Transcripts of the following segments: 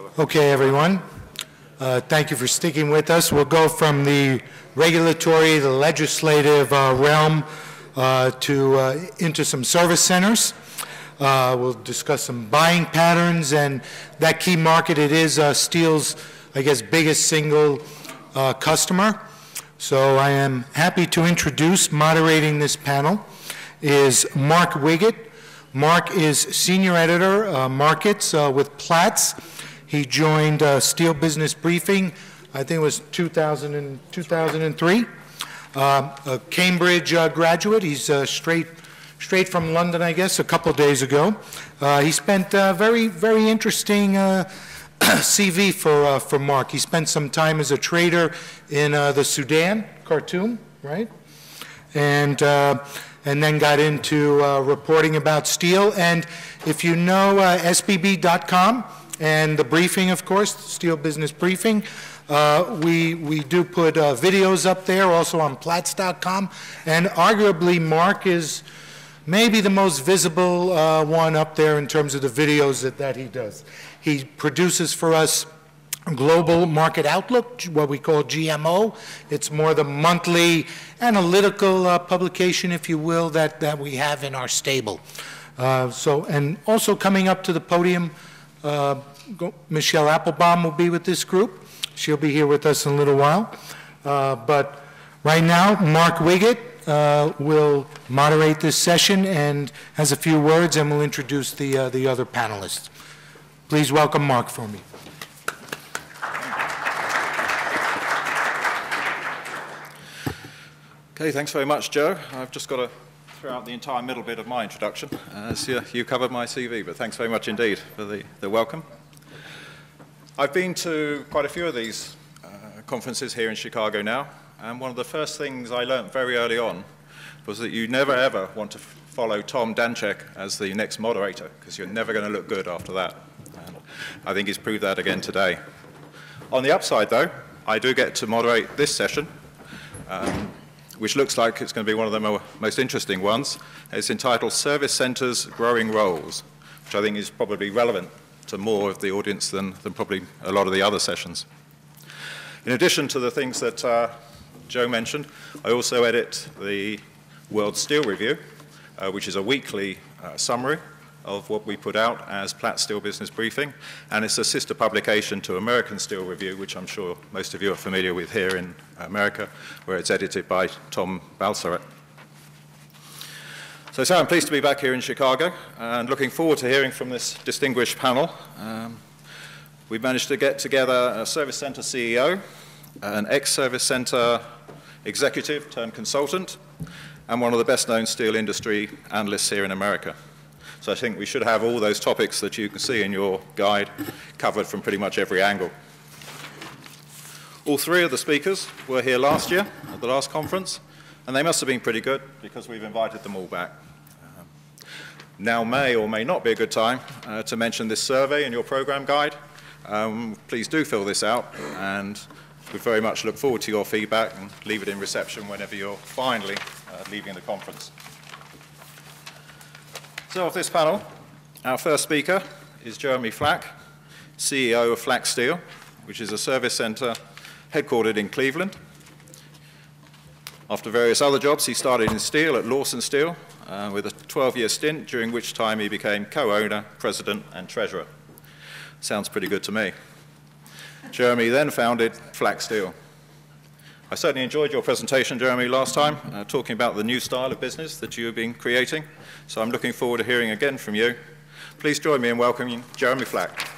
Okay, everyone. Thank you for sticking with us. We'll go from the regulatory, the legislative realm into some service centers. We'll discuss some buying patterns and that key market. It is steel's, I guess, biggest single customer. So I am happy to introduce, moderating this panel, is Mark Wiggett. Mark is Senior Editor, Markets with Platts. He joined Steel Business Briefing, I think it was 2003. A Cambridge graduate. He's straight from London, I guess, a couple days ago. He spent very interesting CV for Mark. He spent some time as a trader in the Sudan, Khartoum, right? And then got into reporting about steel. And if you know SBB.com and the briefing, of course, Steel Business Briefing, we do put videos up there, also on Platts.com. And arguably, Mark is maybe the most visible one up there in terms of the videos that he does. He produces for us Global Market Outlook, what we call GMO. It's more the monthly analytical publication, if you will, that we have in our stable. And also coming up to the podium, Michelle Applebaum will be with this group. She'll be here with us in a little while. But right now, Mark Wiggett will moderate this session and has a few words, and we'll introduce the other panelists. Please welcome Mark for me. Okay, thanks very much, Joe. I've just got to throw out the entire middle bit of my introduction, as you covered my CV, but thanks very much indeed for the welcome. I've been to quite a few of these conferences here in Chicago now, and one of the first things I learned very early on was that you never ever want to follow Tom Danczek as the next moderator, because you're never going to look good after that. And I think he's proved that again today. On the upside, though, I do get to moderate this session, which looks like it's going to be one of the most interesting ones. It's entitled Service Centers Growing Roles, which I think is probably relevant to more of the audience than probably a lot of the other sessions. In addition to the things that Joe mentioned, I also edit the World Steel Review, which is a weekly summary of what we put out as Platts Steel Business Briefing, and it's a sister publication to American Steel Review, which I'm sure most of you are familiar with here in America, where it's edited by Tom Balsaret. So I'm pleased to be back here in Chicago and looking forward to hearing from this distinguished panel. We've managed to get together a service center CEO, an ex-service center executive turned consultant, and one of the best-known steel industry analysts here in America. So I think we should have all those topics that you can see in your guide covered from pretty much every angle. All three of the speakers were here last year at the last conference, and they must have been pretty good because we've invited them all back. Now may or may not be a good time to mention this survey in your program guide. Please do fill this out, and we very much look forward to your feedback and leave it in reception whenever you're finally leaving the conference. So of this panel, our first speaker is Jeremy Flack, CEO of Flack Steel, which is a service center headquartered in Cleveland. After various other jobs, he started in steel at Lawson Steel with a 12-year stint, during which time he became co-owner, president, and treasurer. Sounds pretty good to me. Jeremy then founded Flack Steel. I certainly enjoyed your presentation, Jeremy, last time, talking about the new style of business that you have been creating. So I'm looking forward to hearing again from you. Please join me in welcoming Jeremy Flack.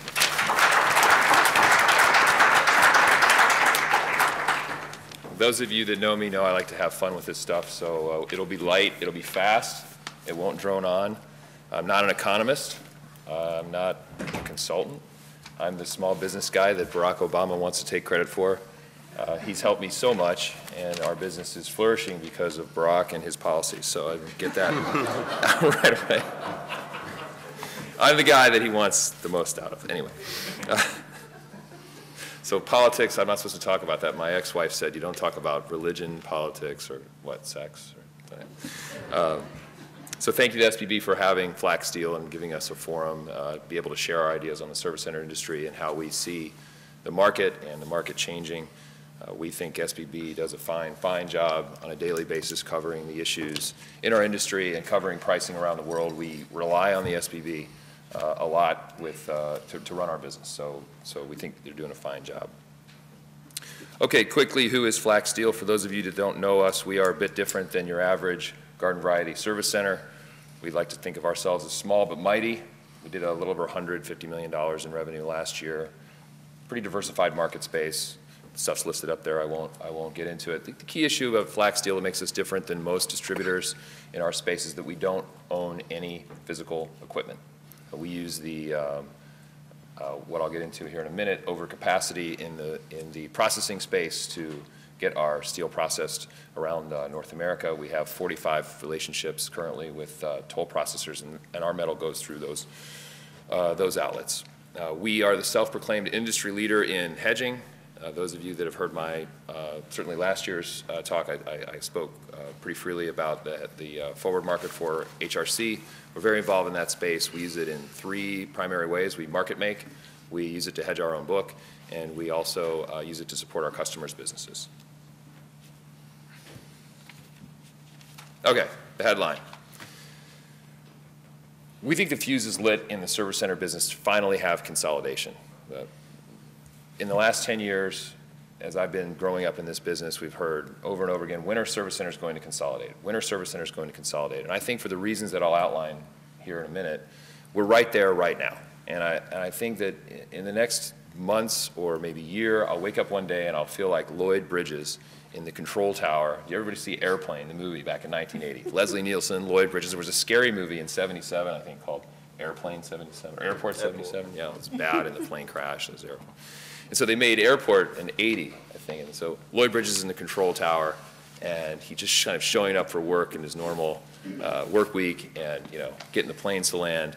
Those of you that know me know I like to have fun with this stuff, so it'll be light, it'll be fast, it won't drone on. I'm not an economist, I'm not a consultant. I'm the small business guy that Barack Obama wants to take credit for. He's helped me so much, and our business is flourishing because of Barack and his policies, so I get that right away. I'm the guy that he wants the most out of. Anyway. So politics, I'm not supposed to talk about that. My ex-wife said you don't talk about religion, politics, or what, sex. So thank you to SBB for having Flack Steel and giving us a forum, be able to share our ideas on the service center industry and how we see the market and the market changing. We think SBB does a fine job on a daily basis covering the issues in our industry and covering pricing around the world. We rely on the SBB a lot to run our business, so we think they're doing a fine job. Okay, quickly, who is Flack Steel? For those of you that don't know us, we are a bit different than your average garden variety service center. We like to think of ourselves as small but mighty. We did a little over $150 million in revenue last year. Pretty diversified market space. Stuff's listed up there. I won't get into it. The key issue of Flack Steel that makes us different than most distributors in our space is that we don't own any physical equipment. We use the what I'll get into here in a minute, overcapacity in the processing space to get our steel processed around North America. We have 45 relationships currently with toll processors, and our metal goes through those outlets. We are the self-proclaimed industry leader in hedging. Those of you that have heard my, certainly last year's talk, I spoke pretty freely about the forward market for HRC. We're very involved in that space. We use it in 3 primary ways. We market make, we use it to hedge our own book, and we also use it to support our customers' businesses. Okay, the headline. We think the fuse is lit in the service center business to finally have consolidation. In the last 10 years, as I've been growing up in this business, we've heard over and over again, when are service centers going to consolidate? When are service centers going to consolidate? And I think for the reasons that I'll outline here in a minute, we're right there right now. And I think that in the next months or maybe year, I'll wake up one day and I'll feel like Lloyd Bridges in the control tower. Did everybody see Airplane, the movie back in 1980? Leslie Nielsen, Lloyd Bridges. There was a scary movie in '77, I think, called Airplane '77, or Airport '77. Yeah, it was bad in the plane crash. It was Airport. And so they made Airport in '80, I think. And so Lloyd Bridges is in the control tower, and he just kind of showing up for work in his normal work week, and getting the planes to land.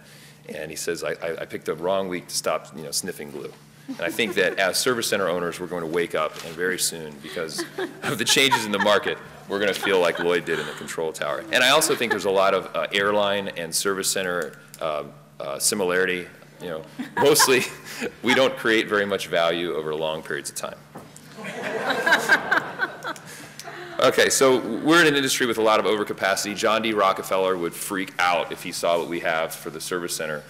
And he says, I picked the wrong week to stop sniffing glue. And I think that as service center owners, we're going to wake up, and very soon, because of the changes in the market, we're going to feel like Lloyd did in the control tower. And I also think there's a lot of airline and service center similarity. Mostly we don't create very much value over long periods of time. Okay, so we're in an industry with a lot of overcapacity. John D. Rockefeller would freak out if he saw what we have for the service center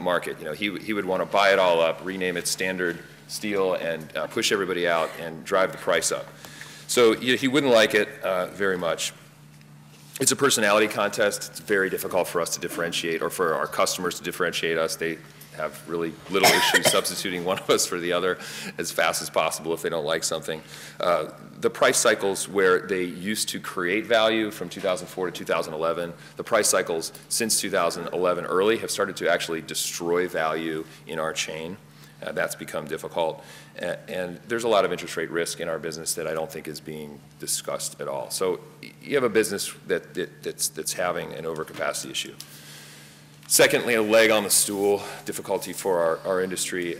market. He would want to buy it all up, rename it Standard Steel, and push everybody out and drive the price up. So he wouldn't like it very much. It's a personality contest. It's very difficult for us to differentiate, or for our customers to differentiate us. They have really little issues substituting one of us for the other as fast as possible if they don't like something. The price cycles where they used to create value from 2004 to 2011, the price cycles since 2011 early have started to actually destroy value in our chain. That's become difficult. And there's a lot of interest rate risk in our business that I don't think is being discussed at all. So you have a business that's having an overcapacity issue. Secondly, a leg on the stool, difficulty for our industry,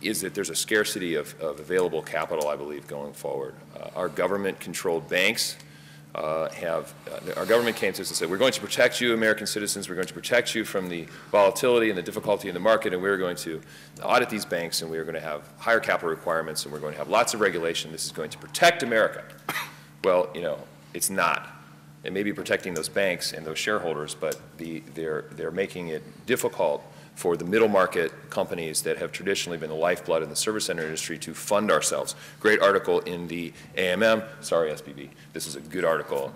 is that there's a scarcity of available capital, I believe, going forward. Our government-controlled banks our government came to us and said, we're going to protect you, American citizens, we're going to protect you from the volatility and the difficulty in the market, and we're going to audit these banks, and we're going to have higher capital requirements, and we're going to have lots of regulation. This is going to protect America. Well, it's not. It may be protecting those banks and those shareholders, but they're making it difficult for the middle market companies that have traditionally been the lifeblood in the service center industry to fund ourselves. Great article in the AMM, sorry SBB, this is a good article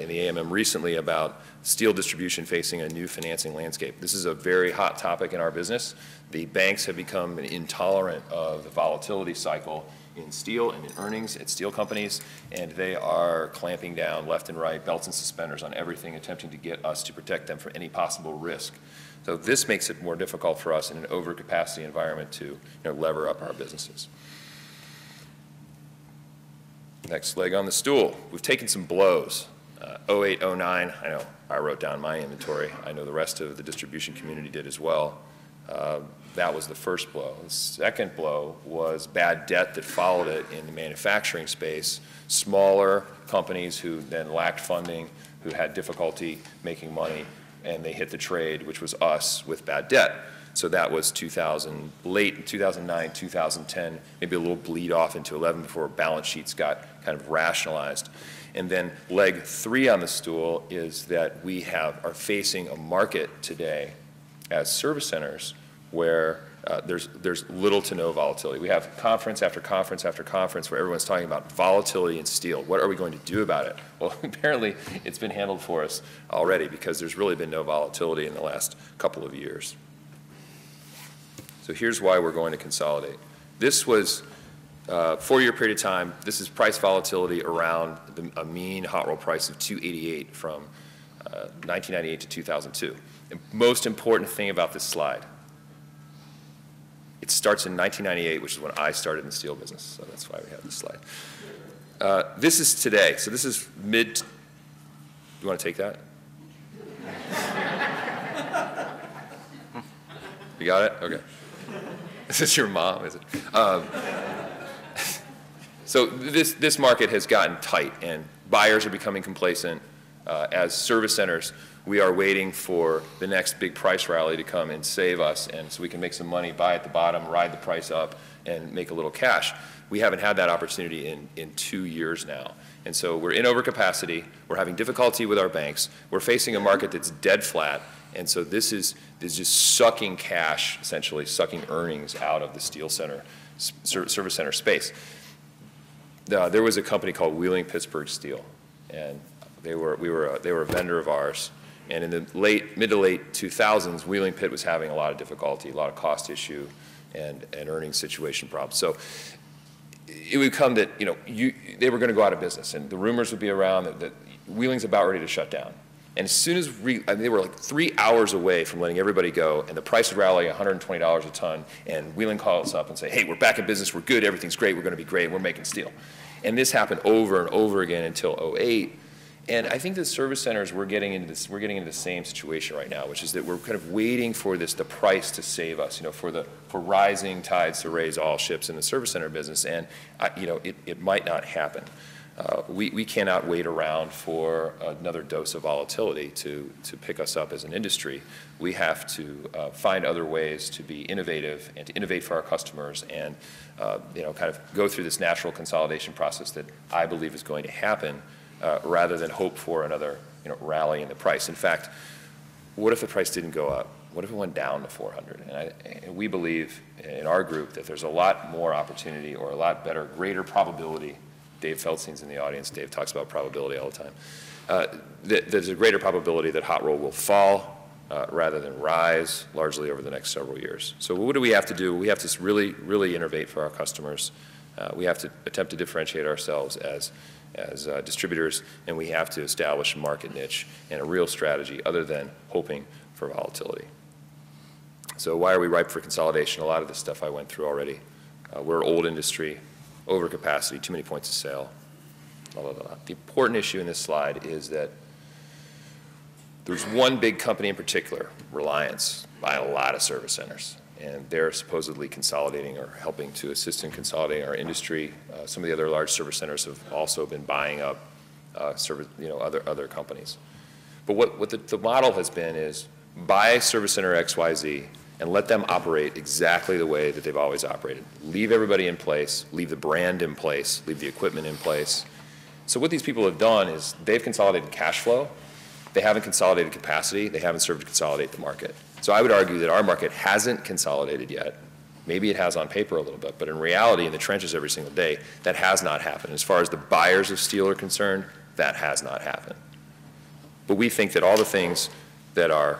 in the AMM recently about steel distribution facing a new financing landscape. This is a very hot topic in our business. The banks have become intolerant of the volatility cycle in steel and in earnings at steel companies, and they are clamping down left and right, belts and suspenders on everything, attempting to get us to protect them from any possible risk. So this makes it more difficult for us in an overcapacity environment to lever up our businesses. Next leg on the stool. We've taken some blows. 08, 09, I know I wrote down my inventory. I know the rest of the distribution community did as well. That was the first blow. The second blow was bad debt that followed it in the manufacturing space. Smaller companies who then lacked funding, who had difficulty making money, and they hit the trade, which was us, with bad debt. So that was late 2009, 2010, maybe a little bleed off into 11 before balance sheets got kind of rationalized. And then leg 3 on the stool is that we are facing a market today as service centers where there's little to no volatility. We have conference after conference after conference where everyone's talking about volatility in steel. What are we going to do about it? Well, apparently it's been handled for us already because there's really been no volatility in the last couple of years. So here's why we're going to consolidate. This was a 4-year period of time. This is price volatility around a mean hot roll price of $288 from 1998 to 2002. The most important thing about this slide, it starts in 1998, which is when I started in the steel business, so that's why we have this slide. This is today, so this is you want to take that? You got it? Okay. This is your mom, is it? So this market has gotten tight, and buyers are becoming complacent. As service centers, we are waiting for the next big price rally to come and save us, and so we can make some money, buy at the bottom, ride the price up, and make a little cash. We haven't had that opportunity in 2 years now. And so we're in overcapacity, we're having difficulty with our banks, we're facing a market that's dead flat, and so this is just sucking cash, essentially sucking earnings out of the steel center, service center space. There was a company called Wheeling Pittsburgh Steel, and they were a vendor of ours. And in the mid to late 2000s, Wheeling Pitt was having a lot of difficulty, a lot of cost issue, and earnings situation problems. So it would come that they were going to go out of business, and the rumors would be around that Wheeling's about ready to shut down. And as soon as they were like 3 hours away from letting everybody go, and the price would rally $120 a ton, and Wheeling calls us up and say, hey, we're back in business, we're good, everything's great, we're going to be great, we're making steel. And this happened over and over again until 2008. And I think the service centers, we're getting into the same situation right now, which is that we're kind of waiting for the price to save us, for rising tides to raise all ships in the service center business, and it might not happen. We cannot wait around for another dose of volatility to pick us up as an industry. We have to find other ways to be innovative and to innovate for our customers, and kind of go through this natural consolidation process that I believe is going to happen. Rather than hope for another rally in the price. In fact, what if the price didn't go up? What if it went down to 400? And we believe in our group that there's a lot more opportunity, or a lot better, greater probability. Dave Feldstein's in the audience. Dave talks about probability all the time. There's a greater probability that hot roll will fall rather than rise, largely over the next several years. So what do we have to do? We have to really, really innovate for our customers. We have to attempt to differentiate ourselves as distributors, and we have to establish a market niche and a real strategy other than hoping for volatility. So why are we ripe for consolidation? A lot of this stuff I went through already. We're an old industry, overcapacity, too many points of sale, blah, blah, blah. The important issue in this slide is that there's one big company in particular, Reliance, buying a lot of service centers. And they're supposedly consolidating or helping to assist in consolidating our industry. Some of the other large service centers have also been buying up other companies. But what the model has been is buy service center XYZ and let them operate exactly the way that they've always operated. Leave everybody in place, leave the brand in place, leave the equipment in place. So what these people have done is they've consolidated cash flow, they haven't consolidated capacity, they haven't served to consolidate the market. So I would argue that our market hasn't consolidated yet. Maybe it has on paper a little bit, but in reality, in the trenches every single day, that has not happened. As far as the buyers of steel are concerned, that has not happened. But we think that all the things that are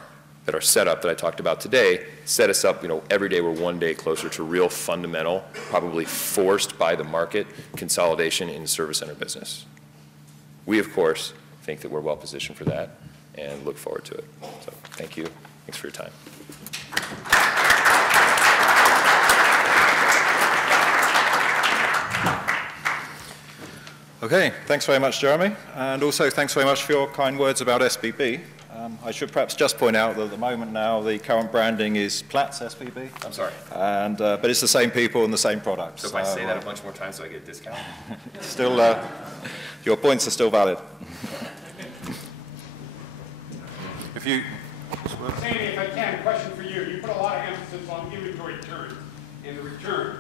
set up that I talked about today set us up, every day we're one day closer to real fundamental, probably forced by the market, consolidation in the service center business. We, of course, think that we're well positioned for that and look forward to it. So thank you. Thanks for your time. Okay, thanks very much, Jeremy. And also thanks very much for your kind words about SBB. I should perhaps just point out that at the moment now the current branding is Platts SVB. I'm sorry. And, but it's the same people and the same products. So if I say that a bunch more times, do I get a discount? Still, your points are still valid. If you... Sandy, if I can, question for you. You put a lot of emphasis on inventory turns and the return.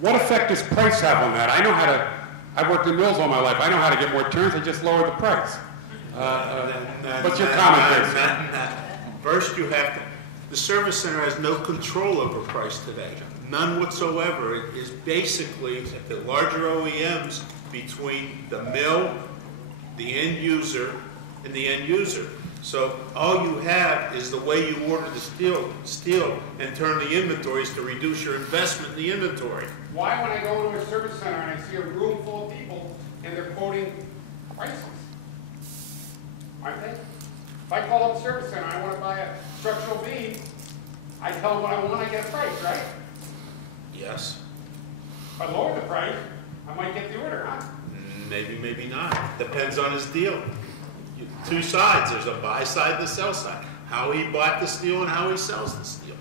What effect does price have on that? I know how to, I've worked in mills all my life. I know how to get more turns. I just lower the price. What's your comment there? First, you have to, the service center has no control over price today. None whatsoever. It is basically the larger OEMs between the mill, the end user, and the end user. So all you have is the way you order the steel and turn the inventories to reduce your investment in the inventory. Why, when I go to a service center and I see a room full of people and they're quoting prices? Aren't they? If I call up a service center, I want to buy a structural beam, I tell them what I want, I get a price, right? Yes. If I lower the price, I might get the order, huh? Maybe, maybe not. Depends on his deal. Two sides. There's a buy side and a sell side. How he bought the steel and how he sells the steel.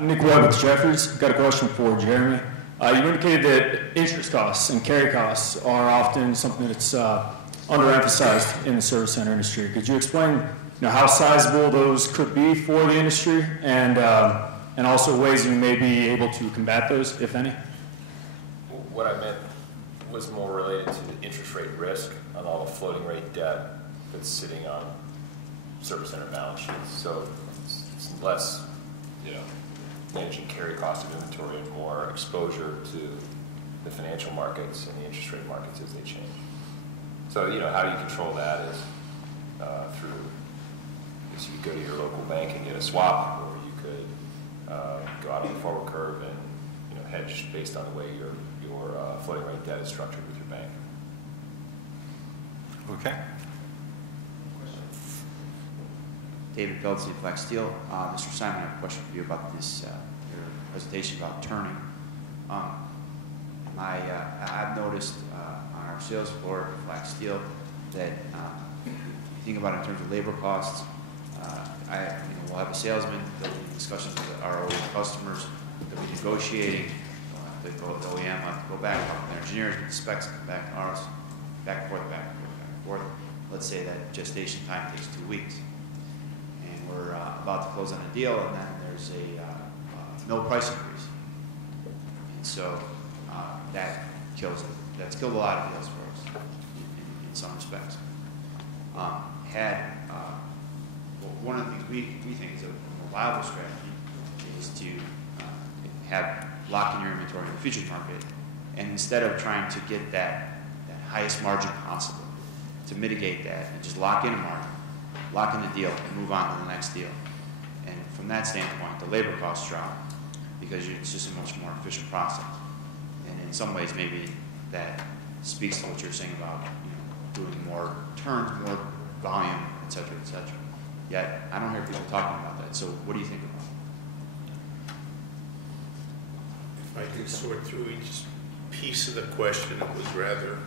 Nick Webb with Jefferies. Got a question for Jeremy. You indicated that interest costs and carry costs are often something that's underemphasized in the service center industry. Could you explain, how sizable those could be for the industry, and also ways you may be able to combat those, if any? What I meant was more related to the interest rate risk on all the floating rate debt that's sitting on service center balance sheets. So it's less, managing carry cost of inventory and more exposure to the financial markets and the interest rate markets as they change. So, how do you control that is is you could go to your local bank and get a swap, or you could go out on the forward curve and, hedge based on the way your floating rate debt is structured with your bank. Okay. David Peltzy, Flack Steel. Mr. Simon, I have a question for you about this, your presentation about turning. I've noticed on our sales floor at Flack Steel that if you think about it in terms of labor costs, we'll have a salesman, there'll be discussions with our OEM customers, they'll be negotiating. The OEM will have to go back, talk to their engineers, get the specs, come back to ours, back and forth, back and forth. Let's say that gestation time takes 2 weeks. And we're about to close on a deal, and then there's no price increase. And so that's killed a lot of deals for us in some respects. One of the things we think is a more viable strategy is to lock in your inventory in the futures market, and instead of trying to get that highest margin possible, to mitigate that and just lock in a margin, lock in the deal, and move on to the next deal. And from that standpoint, the labor costs drop because it's just a much more efficient process. And in some ways, maybe that speaks to what you're saying about doing more turns, more volume, et cetera, et cetera. Yet I don't hear people talking about that. So what do you think about it? If I can sort through each piece of the question, it was rather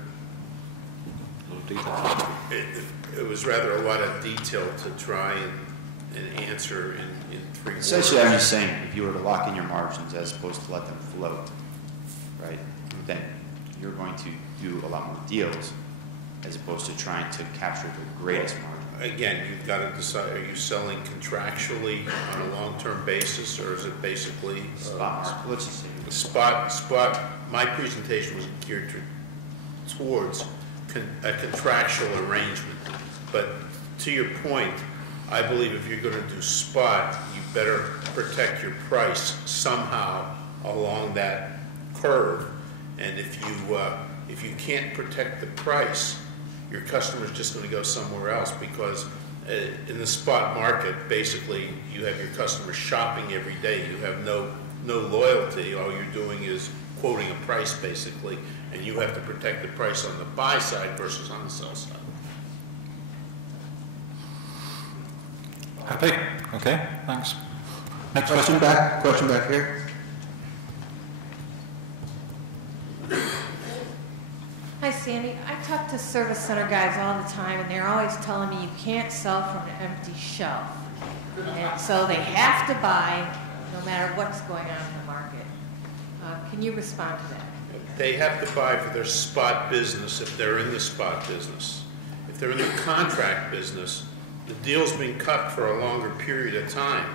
it was rather a lot of detail to try and answer in 3 words. Essentially, I'm just saying, if you were to lock in your margins as opposed to let them float, right, then you're going to do a lot more deals as opposed to trying to capture the greatest margin. Again, you've got to decide, are you selling contractually on a long-term basis, or is it basically spot market? Let's just say spot. My presentation was geared towards a contractual arrangement. But to your point, I believe if you're going to do spot, you better protect your price somehow along that curve. And if you can't protect the price, your customer's just going to go somewhere else, because in the spot market, basically, you have your customers shopping every day. You have no loyalty. All you're doing is quoting a price, basically, and you have to protect the price on the buy side versus on the sell side. Happy? Okay, thanks. Next Question back here. Hi, Sandy. I talk to service center guys all the time, and they're always telling me you can't sell from an empty shelf. And so they have to buy no matter what's going on in the market. Can you respond to that? They have to buy for their spot business if they're in the spot business. If they're in the contract business, the deal's been cut for a longer period of time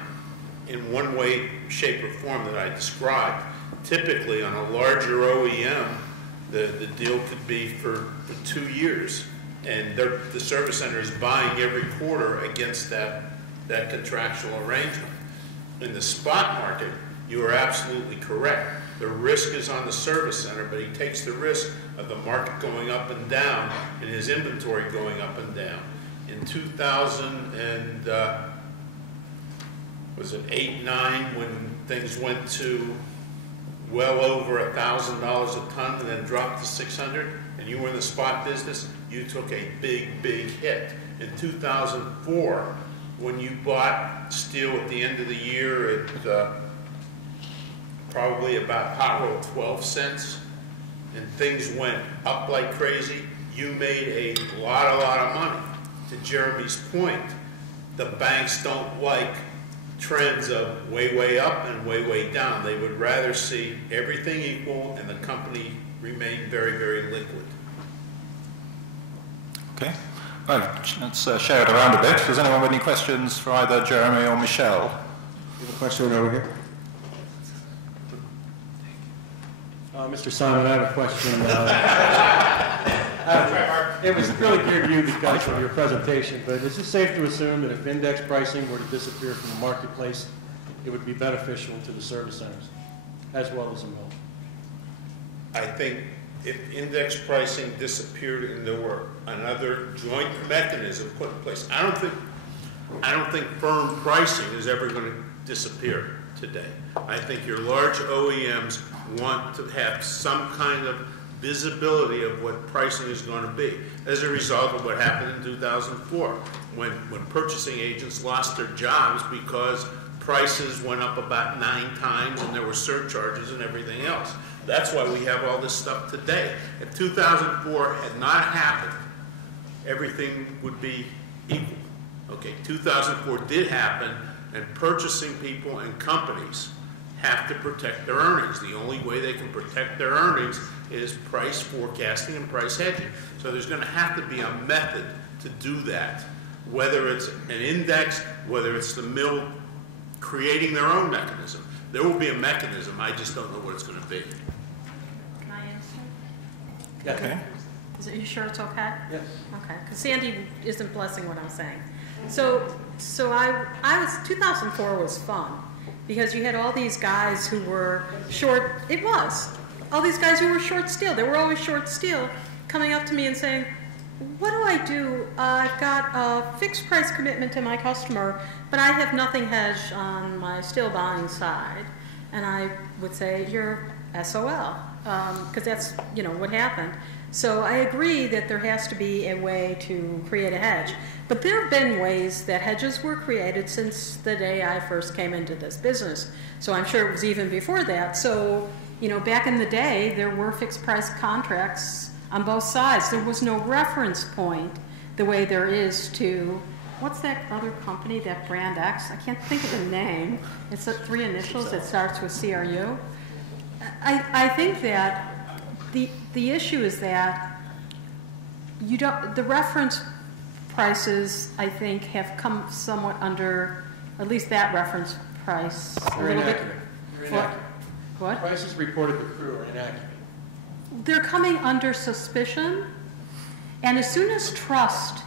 in one way, shape, or form that I described. Typically, on a larger OEM, the deal could be for 2 years, and the service center is buying every quarter against that contractual arrangement. In the spot market, you are absolutely correct. The risk is on the service center, but he takes the risk of the market going up and down and his inventory going up and down. In 2000 and was it 8, 9, when things went to well over $1,000 a ton and then dropped to 600, and you were in the spot business, you took a big, big hit. In 2004, when you bought steel at the end of the year at probably about hot roll 12 cents, and things went up like crazy, you made a lot of money. To Jeremy's point, the banks don't like trends of way up and way down. They would rather see everything equal and the company remain very, very liquid. Okay. Well, let's share it around a bit. Does anyone have any questions for either Jeremy or Michelle? You have a question over here? Mr. Simon, I have a question. It was really clear to you because of your presentation, but is it safe to assume that if index pricing were to disappear from the marketplace, it would be beneficial to the service centers as well as the mill? I think if index pricing disappeared and there were another joint mechanism put in place, I don't think firm pricing is ever going to disappear today. I think your large OEMs want to have some kind of visibility of what pricing is going to be as a result of what happened in 2004 when purchasing agents lost their jobs because prices went up about 9 times and there were surcharges and everything else. That's why we have all this stuff today. If 2004 had not happened, everything would be equal. Okay, 2004 did happen, and purchasing people and companies have to protect their earnings. The only way they can protect their earnings is price forecasting and price hedging. So there's going to have to be a method to do that, whether it's an index, whether it's the mill creating their own mechanism. There will be a mechanism. I just don't know what it's going to be. Can I answer? Yeah. Okay. Are you sure it's okay? Yes. Okay, because Sandy isn't blessing what I'm saying. So I was, 2004 was fun because you had all these guys who were short, it was, all these guys who were short steel, they were always short steel, coming up to me and saying, what do I do? I've got a fixed price commitment to my customer, but I have nothing hedged on my steel buying side. And I would say, you're SOL, because that's, you know, what happened. So I agree that there has to be a way to create a hedge. But there have been ways that hedges were created since the day I first came into this business. So I'm sure it was even before that. So, you know, back in the day, there were fixed price contracts on both sides. There was no reference point the way there is to, what's that other company, that brand X? I can't think of the name. It's 3 initials. It starts with CRU. I think that the issue is that you don't, the reference prices, I think, have come somewhat under, at least that reference price, a little bit. They're inaccurate. What? Prices reported to crew are inaccurate. They're coming under suspicion, and as soon as trust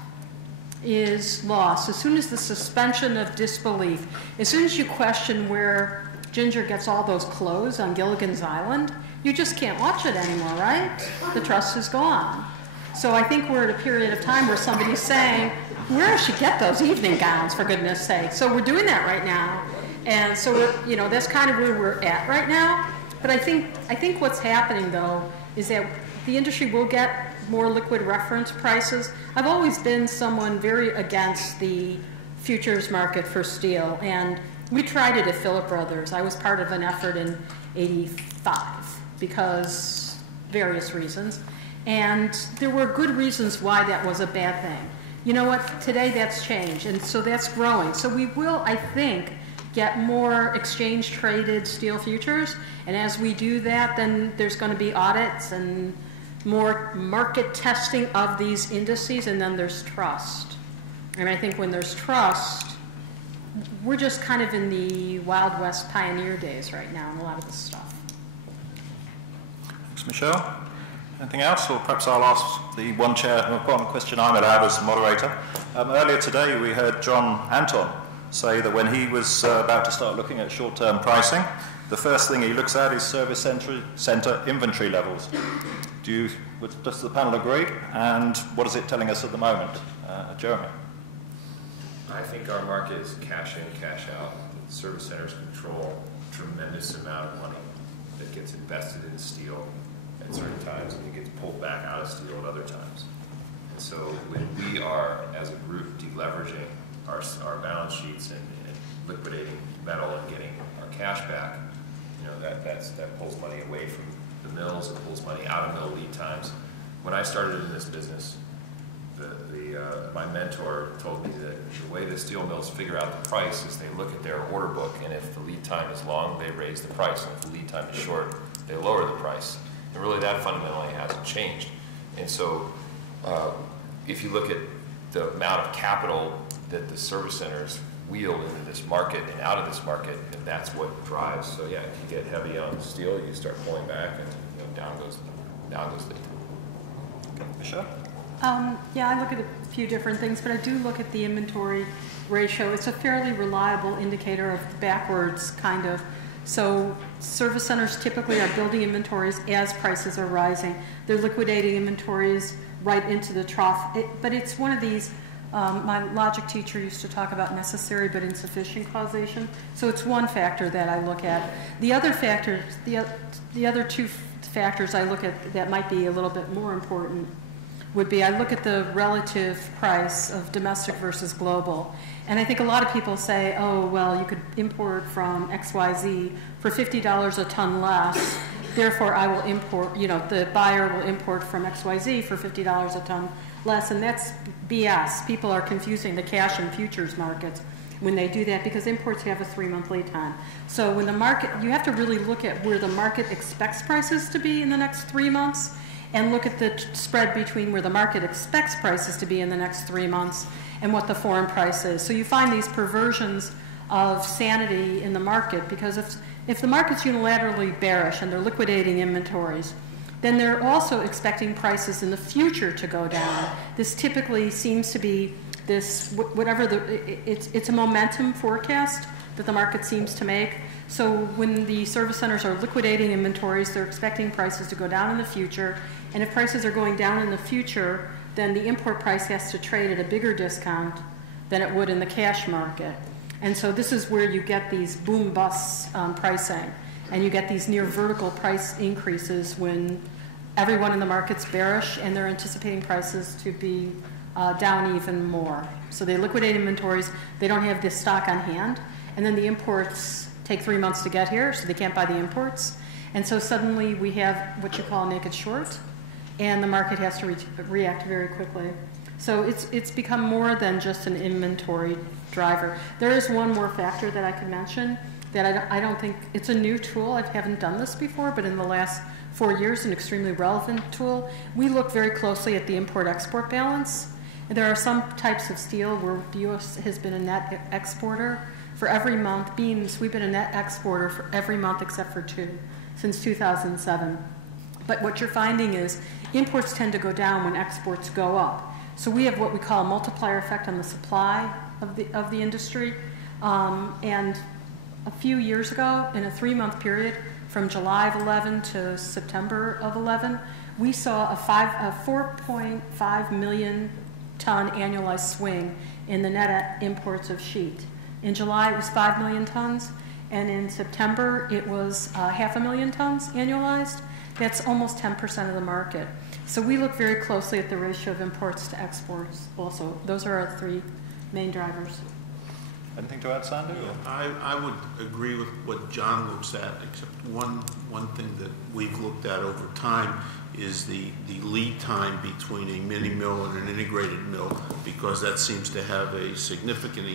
is lost, as soon as the suspension of disbelief, as soon as you question where Ginger gets all those clothes on Gilligan's Island, you just can't watch it anymore, right? The trust is gone. So I think we're at a period of time where somebody's saying, where does she get those evening gowns, for goodness sake? So we're doing that right now. And so we're, you know, that's kind of where we're at right now. But I think what's happening, though, is that the industry will get more liquid reference prices. I've always been someone very against the futures market for steel, and we tried it at Philip Brothers. I was part of an effort in '85 because various reasons. And there were good reasons why that was a bad thing. You know what? Today that's changed, and so that's growing. So we will, I think, get more exchange-traded steel futures, and as we do that, then there's going to be audits and more market testing of these indices, and then there's trust. And I think when there's trust, we're just kind of in the Wild West pioneer days right now in a lot of this stuff. Thanks, Michelle. Anything else, or perhaps I'll ask the one question I'm allowed as moderator. Earlier today we heard John Anton say that when he was about to start looking at short-term pricing, the first thing he looks at is service centre inventory levels. Does the panel agree? And what is it telling us at the moment? Jeremy? I think our market is cash in, cash out. The service centers control a tremendous amount of money that gets invested in steel at certain times, and it gets pulled back out of steel at other times. And so when we are, as a group, deleveraging our balance sheets and liquidating metal and getting our cash back, you know, that pulls money away from the mills, it pulls money out of mill lead times. When I started in this business, my mentor told me that the way the steel mills figure out the price is they look at their order book, and if the lead time is long, they raise the price, and if the lead time is short, they lower the price. And really that fundamentally hasn't changed. And so if you look at the amount of capital that the service centers wheel into this market and out of this market, and that's what drives. So yeah, if you get heavy on steel, you start pulling back, and you know, down goes lead. Okay, Michelle? Yeah, I look at a few different things, but I do look at the inventory ratio. It's a fairly reliable indicator of backwards, kind of. So service centers typically are building inventories as prices are rising. They're liquidating inventories right into the trough. But it's one of these, my logic teacher used to talk about necessary but insufficient causation. So it's one factor that I look at. The other factors, the other two factors I look at that might be a little bit more important would be I look at the relative price of domestic versus global. And I think a lot of people say, oh, well, you could import from XYZ for $50 a ton less, therefore I will import, you know, the buyer will import from XYZ for $50 a ton less, and that's BS. People are confusing the cash and futures markets when they do that because imports have a 3-month lead time. So when the market, you have to really look at where the market expects prices to be in the next 3 months, and look at the spread between where the market expects prices to be in the next 3 months and what the foreign price is. So you find these perversions of sanity in the market, because if the market's unilaterally bearish and they're liquidating inventories, then they're also expecting prices in the future to go down. This typically seems to be this, it's a momentum forecast that the market seems to make. So when the service centers are liquidating inventories, they're expecting prices to go down in the future. And if prices are going down in the future, then the import price has to trade at a bigger discount than it would in the cash market. And so this is where you get these boom-bust pricing. And you get these near vertical price increases when everyone in the market's bearish and they're anticipating prices to be down even more. So they liquidate inventories, they don't have this stock on hand, and then the imports take 3 months to get here, so they can't buy the imports. And so suddenly we have what you call a naked short, and the market has to react very quickly. So it's become more than just an inventory driver. There is one more factor that I could mention that I don't think, it's a new tool. I haven't done this before, but in the last 4 years, an extremely relevant tool. We look very closely at the import-export balance. And there are some types of steel where the U.S. has been a net exporter. For every month, beans, we've been a net exporter for every month except for 2 since 2007. But what you're finding is imports tend to go down when exports go up. So we have what we call a multiplier effect on the supply of the industry. And a few years ago, in a 3-month period, from July of 11 to September of 11, we saw a 4.5 million ton annualized swing in the net imports of sheet. In July, it was 5 million tons, and in September, it was 500,000 tons annualized. That's almost 10% of the market. So we look very closely at the ratio of imports to exports also. Those are our 3 main drivers. Anything to add, Sandy? Or? I would agree with what John looks at, except one thing that we've looked at over time is the lead time between a mini mill and an integrated mill, because that seems to have a significant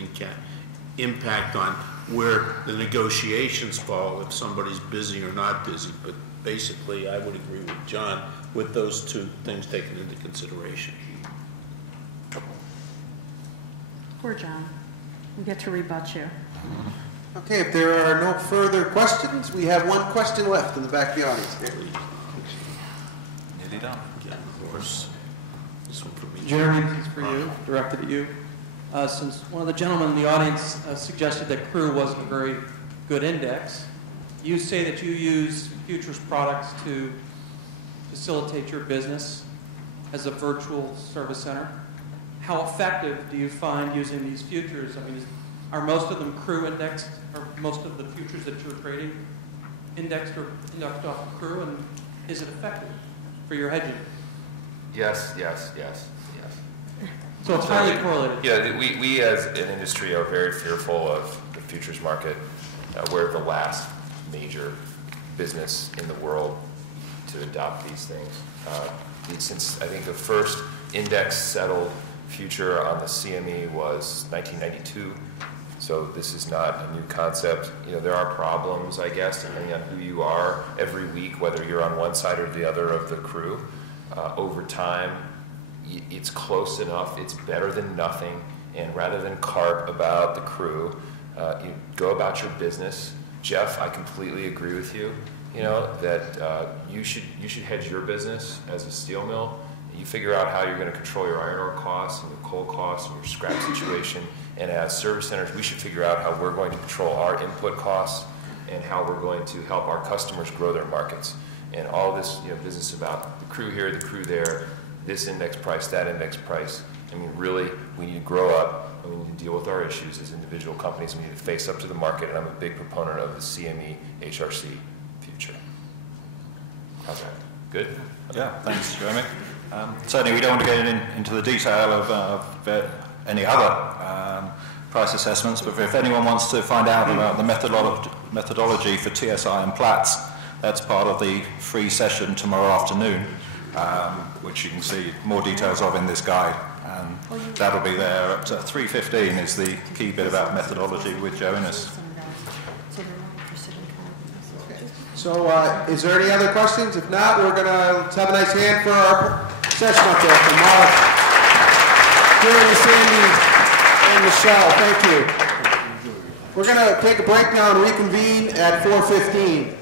impact on where the negotiations fall, if somebody's busy or not busy. But basically, I would agree with John with those two things taken into consideration. Poor John. We get to rebut you. Okay, if there are no further questions, we have one question left in the back of the audience. Nearly done. Yeah, of course. This one for me. Jeremy, this is for you, directed at you. Since one of the gentlemen in the audience suggested that CREW wasn't a very good index, you say that you use futures products to facilitate your business as a virtual service center. How effective do you find using these futures? I mean, are most of them CREW indexed, or most of the futures that you're trading indexed or indexed off of CREW, and is it effective for your hedging? Yes. So it's highly correlated. Yeah, we as an industry are very fearful of the futures market. We're the last major business in the world to adopt these things. Since I think the first index settled future on the CME was 1992. So this is not a new concept. You know, there are problems, I guess, depending on who you are every week, whether you're on one side or the other of the CREW. Over time, it's close enough, it's better than nothing, and rather than carp about the CREW, you go about your business. Jeff, I completely agree with you, you know, that you should hedge your business as a steel mill. You figure out how you're going to control your iron ore costs and your coal costs and your scrap situation. And as service centers, we should figure out how we're going to control our input costs and how we're going to help our customers grow their markets. And all this, you know, business about the CREW here, the CREW there, this index price, that index price. I mean, really, we need to grow up and we need to deal with our issues as individual companies. We need to face up to the market, and I'm a big proponent of the CME HRC future. How's that? Good? Yeah, thanks, Jeremy. Certainly, we don't want to get into the detail of any other price assessments, but if anyone wants to find out about the methodology for TSI and Platts, that's part of the free session tomorrow afternoon, which you can see more details of in this guide. And that'll be there at 3:15 is the key bit about methodology with Joe Innes. So is there any other questions? If not, we're going to have a nice hand for our session up there from Mark, Jeremy, Sandy, and Michelle. Thank you. We're going to take a break now and reconvene at 4:15.